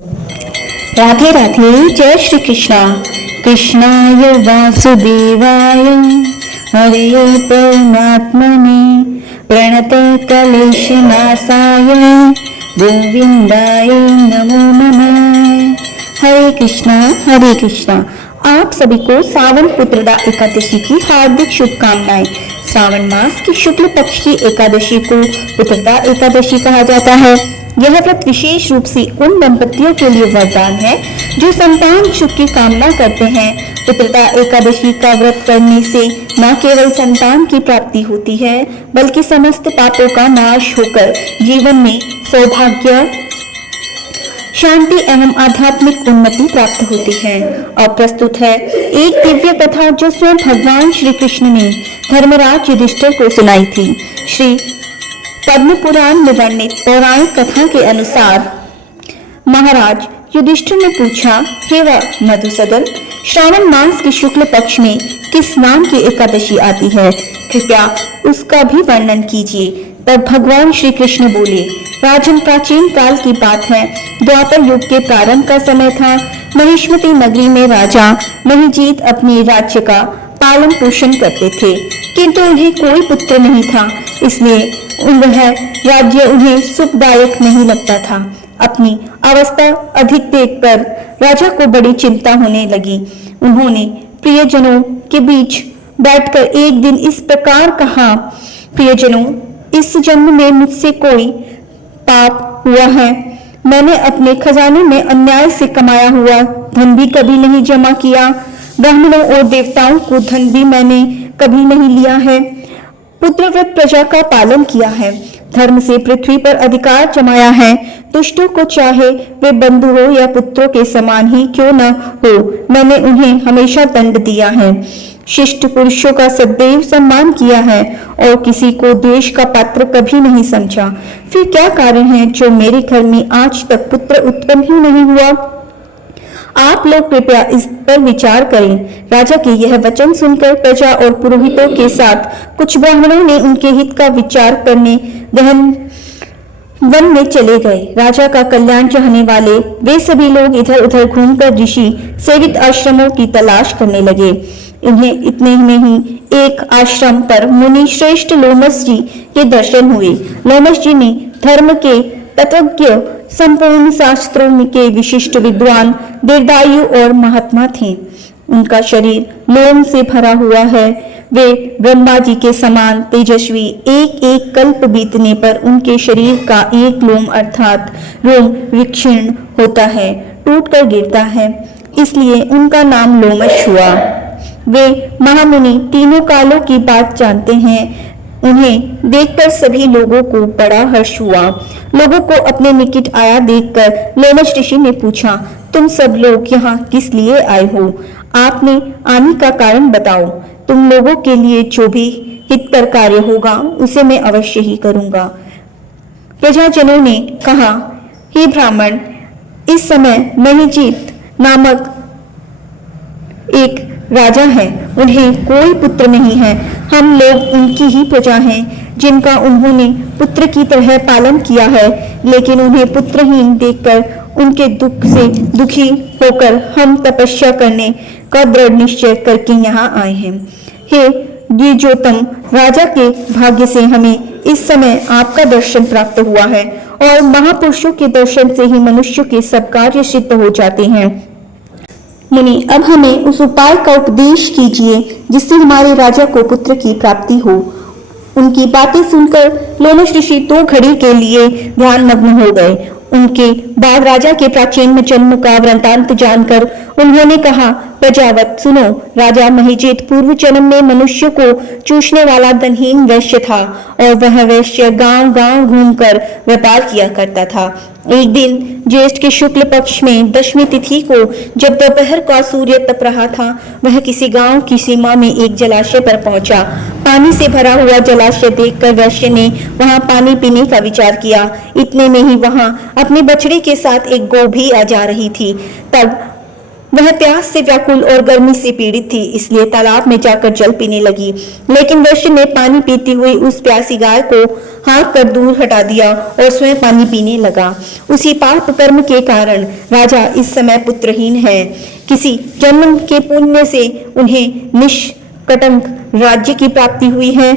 राधे राधे। जय श्री कृष्णा। कृष्णाय वासुदेवाय हरये परमात्मने प्रणत क्लेशनाशाय गोविंदाय नमो नमः। हरे कृष्णा हरे कृष्णा। आप सभी को सावन पुत्रदा एकादशी की हार्दिक शुभकामनाएं। श्रावण मास की शुक्ल पक्ष की एकादशी को पुत्रदा एकादशी कहा जाता है। यह व्रत विशेष रूप से उन दंपतियों के लिए वरदान है जो संतान सुख की कामना करते हैं। पुत्रदा एकादशी का व्रत करने से न केवल संतान की प्राप्ति होती है बल्कि समस्त पापों का नाश होकर जीवन में सौभाग्य, शांति एवं आध्यात्मिक उन्नति प्राप्त होती है। अब प्रस्तुत है एक दिव्य कथा जो स्वयं भगवान श्री कृष्ण ने धर्मराज युधिष्ठिर को सुनाई थी। श्री पद्म पुराण में वर्णित पौराणिक कथा के अनुसार महाराज युधिष्ठिर ने पूछा, हे मधुसूदन, श्रावण मास के शुक्ल पक्ष में किस नाम की एकादशी आती है? कृपया उसका भी वर्णन कीजिए। तब भगवान श्री कृष्ण बोले, राजन, प्राचीन काल की बात है। द्वापर युग के प्रारंभ का समय था। महिष्मती नगरी में राजा महिजीत अपने राज्य का पालन पोषण करते थे, किंतु उन्हें कोई पुत्र नहीं था, इसलिए वह राज्य उन्हें सुखदायक नहीं लगता था। अपनी अवस्था अधिक देखकर राजा को बड़ी चिंता होने लगी। उन्होंने प्रियजनों के बीच बैठकर एक दिन इस प्रकार कहा, प्रियजनों, इस जन्म में मुझसे कोई पाप हुआ है। मैंने अपने खजाने में अन्याय से कमाया हुआ धन भी कभी नहीं जमा किया। ब्राह्मणों और देवताओं को धन भी मैंने कभी नहीं लिया है। पुत्रव्रत प्रजा का पालन किया है। धर्म से पृथ्वी पर अधिकार जमाया है। दुष्टों को चाहे वे बंधु हो या पुत्रों के समान ही क्यों न हो, मैंने उन्हें हमेशा दंड दिया है। शिष्ट पुरुषों का सदैव सम्मान किया है और किसी को द्वेष का पात्र कभी नहीं समझा। फिर क्या कारण है जो मेरे घर में आज तक पुत्र उत्पन्न ही नहीं हुआ? आप लोग कृपया इस पर विचार करें। राजा के यह वचन सुनकर प्रजा और पुरोहितों के साथ कुछ ब्राह्मणों ने उनके हित का विचार करने गहन वन में चले गए। राजा का कल्याण चाहने वाले वे सभी लोग इधर उधर घूमकर ऋषि सेवित आश्रमों की तलाश करने लगे। इन्हें इतने में ही एक आश्रम पर मुनि श्रेष्ठ लोमस जी के दर्शन हुए। लोमस जी ने धर्म के तत्वज्ञ, संपूर्ण शास्त्रों के विशिष्ट विद्वान, दीर्घायु और महात्मा थे। उनका शरीर लोम से भरा हुआ है। वे ब्रह्मा जी के समान तेजस्वी। एक एक कल्प बीतने पर उनके शरीर का एक लोम अर्थात रोम विक्षीर्ण होता है, टूटकर गिरता है, इसलिए उनका नाम लोमश हुआ। वे महामुनि तीनों कालों की बात जानते हैं। उन्हें देखकर सभी लोगों को बड़ा हर्ष हुआ। लोगों को अपने निकट आया देखकर लोमश ऋषि ने पूछा, तुम सब लोग यहाँ किस लिए आए हो? आपने आने का कारण बताओ। तुम लोगों के लिए जो भी हितकर कार्य होगा उसे मैं अवश्य ही करूंगा। प्रजाजनों ने कहा, हे ब्राह्मण, इस समय महिजीत नामक एक राजा है। उन्हें कोई पुत्र नहीं है। हम लोग उनकी ही प्रजा हैं, जिनका उन्होंने पुत्र की तरह पालन किया है, लेकिन उन्हें पुत्रहीन देखकर उनके दुख से दुखी होकर हम तपस्या करने का दृढ़ निश्चय करके यहाँ आए हैं। हे द्विजोतम, राजा के भाग्य से हमें इस समय आपका दर्शन प्राप्त हुआ है और महापुरुषों के दर्शन से ही मनुष्य के सब कार्य सिद्ध हो जाते हैं। मुनि, अब हमें उस उपाय का उपदेश कीजिए जिससे हमारे राजा को पुत्र की प्राप्ति हो। उनकी बातें सुनकर लोमश ऋषि 2 घड़ी के लिए ध्यानमग्न हो गए। उनके बाद राजा के प्राचीन जन्म का वृत्तांत जानकर उन्होंने कहा, प्रजावत सुनो। राजा महिजीत पूर्व जन्म में मनुष्य को चूसने वाला धनहीन वैश्य था और वह वैश्य गांव गांव घूमकर व्यापार किया करता था। एक दिन ज्येष्ठ के शुक्ल पक्ष में दशमी तिथि को जब दोपहर का सूर्य तप रहा था, वह किसी गांव की सीमा में एक जलाशय पर पहुंचा। पानी से भरा हुआ जलाशय देखकर वैश्य ने वहां पानी पीने का विचार किया। इतने में ही वहां अपने बछड़े के साथ एक गौ भी आ जा रही थी। तब वह प्यास से व्याकुल और गर्मी से पीड़ित थी, इसलिए तालाब में जाकर जल पीने लगी। लेकिन वैश्य ने पानी पीती हुई उस प्यासी गाय को हाँक कर दूर हटा दिया और स्वयं पानी पीने लगा। उसी पाप कर्म के कारण राजा इस समय पुत्रहीन है। किसी जन्म के पुण्य से उन्हें निष्कंटक राज्य की प्राप्ति हुई है।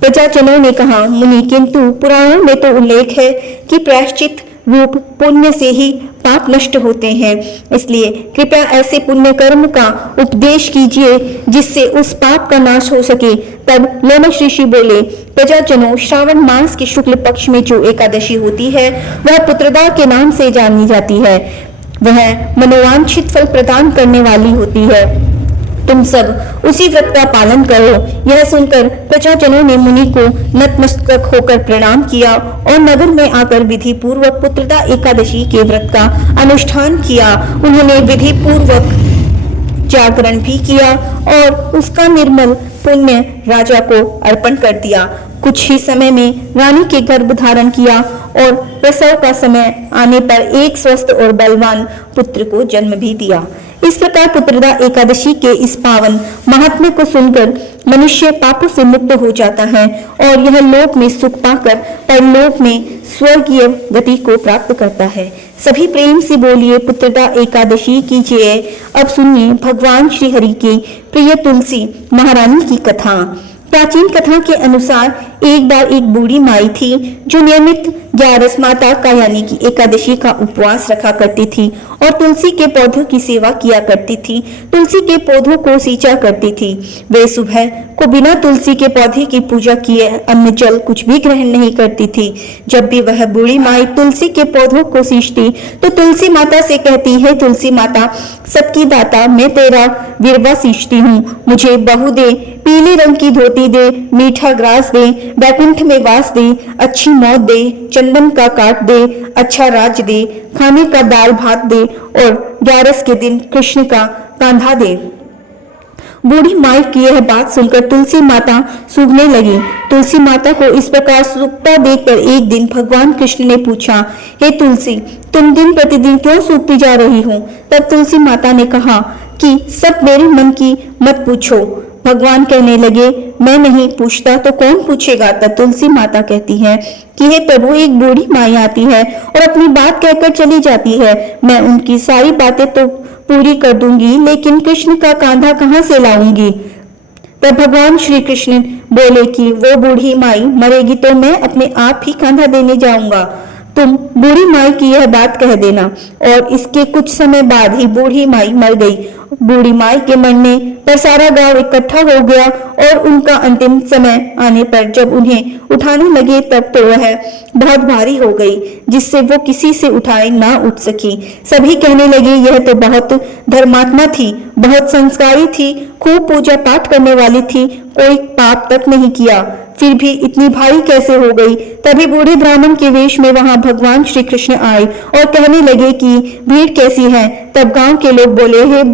प्रजाजनों ने कहा, मुनि, किंतु पुराणों में तो उल्लेख है कि प्रायश्चित रूप पुण्य से ही पाप नष्ट होते हैं। इसलिए कृपया ऐसे पुण्य कर्म का उपदेश कीजिए जिससे उस पाप का नाश हो सके। तब लोमश ऋषि बोले, प्रजाजनों, श्रावण मास के शुक्ल पक्ष में जो एकादशी होती है वह पुत्रदा के नाम से जानी जाती है। वह मनोवांछित फल प्रदान करने वाली होती है। तुम सब उसी व्रत का पालन करो। यह सुनकर प्रजाजनों ने मुनि को नतमस्तक होकर प्रणाम किया और नगर में आकर विधि पूर्वक पुत्रदा एकादशी के व्रत का अनुष्ठान किया। उन्होंने विधि पूर्वक जागरण भी किया और उसका निर्मल पुण्य राजा को अर्पण कर दिया। कुछ ही समय में रानी के गर्भ धारण किया और प्रसव का समय आने पर एक स्वस्थ और बलवान पुत्र को जन्म भी दिया। इस प्रकार पुत्रदा एकादशी के इस पावन महात्म्य को सुनकर मनुष्य पापों से मुक्त हो जाता है और यह लोक में सुख पाकर परलोक में स्वर्गीय गति को प्राप्त करता है। सभी प्रेम से बोलिए पुत्रदा एकादशी की जय। अब सुनिए भगवान श्री हरि की प्रिय तुलसी महारानी की कथा। प्राचीन कथा के अनुसार एक बार एक बूढ़ी माई थी जो नियमित ग्यारस माता का यानी कि एकादशी का उपवास रखा करती थी और तुलसी के पौधों की सेवा किया करती थी। तुलसी के पौधों को सींचा करती थी। वे सुबह को बिना तुलसी के पौधे की पूजा किए अन्न जल कुछ भी ग्रहण नहीं करती थी। जब भी वह बूढ़ी माई तुलसी के पौधों को सींचती तो तुलसी माता से कहती है, तुलसी माता सबकी दाता, मैं तेरा विरवा सींचती हूँ, मुझे बहू दे, पीले रंग की धोती दे, मीठा ग्रास दे, बैकुंठ में वास दे, अच्छी मौत दे, चंदन का काट दे, अच्छा राज दे, खाने का दाल भात दे और ग्यारस के दिन कृष्ण का कांधा दे। बूढ़ी माई की यह बात सुनकर तुलसी माता सूखने लगी। तुलसी माता को इस प्रकार सूखता देखकर एक दिन भगवान कृष्ण ने पूछा, हे तुलसी, तुम दिन प्रतिदिन क्यों सूखती जा रही हो? तब तुलसी माता ने कहा कि सब मेरे मन की मत पूछो। भगवान कहने लगे, मैं नहीं पूछता तो कौन पूछेगा? तब तुलसी माता कहती है कि हे प्रभु, एक बूढ़ी माई आती है और अपनी बात कहकर चली जाती है। मैं उनकी सारी बातें तो पूरी कर दूंगी, लेकिन कृष्ण का कांधा कहाँ से लाऊंगी? तब भगवान श्री कृष्ण बोले कि वो बूढ़ी माई मरेगी तो मैं अपने आप ही कांधा देने जाऊंगा। तुम बूढ़ी माई की यह बात कह देना। और इसके कुछ समय बाद ही बूढ़ी माई मर गई। बूढ़ी माई के मरने पर सारा गांव इकट्ठा हो गया और उनका अंतिम समय आने पर जब उन्हें उठाने लगे तब तो वह बहुत भारी हो गई, जिससे वो किसी से उठाए ना उठ सकी। सभी कहने लगे, यह तो बहुत धर्मात्मा थी, बहुत संस्कारी थी, खूब पूजा पाठ करने वाली थी, कोई पाप तक नहीं किया, फिर भी इतनी भारी कैसे हो गई? तभी बूढ़े ब्राह्मण के वेश में वहां भगवान श्री कृष्ण आए और कहने लगे कि भीड़ कैसी है? तब गांव के लोग बोले है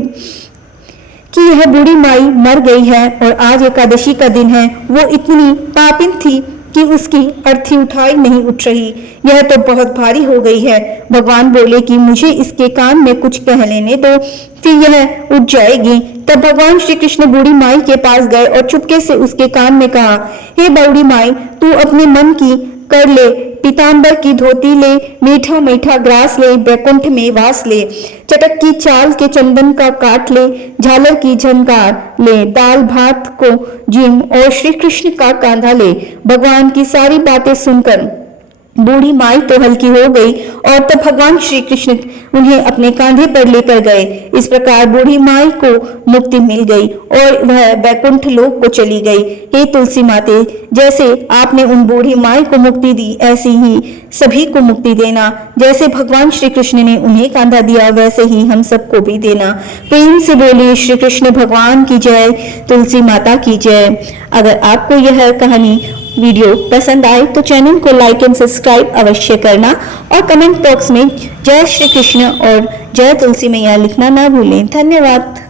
कि यह बूढ़ी माई मर गई है और आज एकादशी का दिन है। वो इतनी पापिन थी कि उसकी अर्थी उठाई नहीं उठ रही, यह तो बहुत भारी हो गई है। भगवान बोले कि मुझे इसके कान में कुछ कह लेने दो, फिर यह उठ जाएगी। तब भगवान श्री कृष्ण बूढ़ी माई के पास गए और चुपके से उसके कान में कहा, हे बूढ़ी माई, तू अपने मन की कर ले, पीतांबर की धोती ले, मीठा मीठा ग्रास ले, बैकुंठ में वास ले, चटक की चाल के चंदन का काट ले, झालर की झनकार ले, दाल भात को जिम और श्री कृष्ण का कांधा ले। भगवान की सारी बातें सुनकर बूढ़ी माई तो हल्की हो गई और तब भगवान श्री कृष्ण उन्हें अपने कांधे पर लेकर गए। इस प्रकार बूढ़ी माई को मुक्ति मिल गई और वह बैकुंठ लोक को चली गई। हे तुलसी माते, जैसे आपने उन बूढ़ी माई को मुक्ति दी, ऐसी ही सभी को मुक्ति देना। जैसे भगवान श्री कृष्ण ने उन्हें कांधा दिया, वैसे ही हम सबको भी देना। प्रेम से बोलिए श्री कृष्ण भगवान की जय, तुलसी माता की जय। अगर आपको यह कहानी वीडियो पसंद आए तो चैनल को लाइक एंड सब्सक्राइब अवश्य करना और कमेंट बॉक्स में जय श्री कृष्ण और जय तुलसी मैया लिखना ना भूलें। धन्यवाद।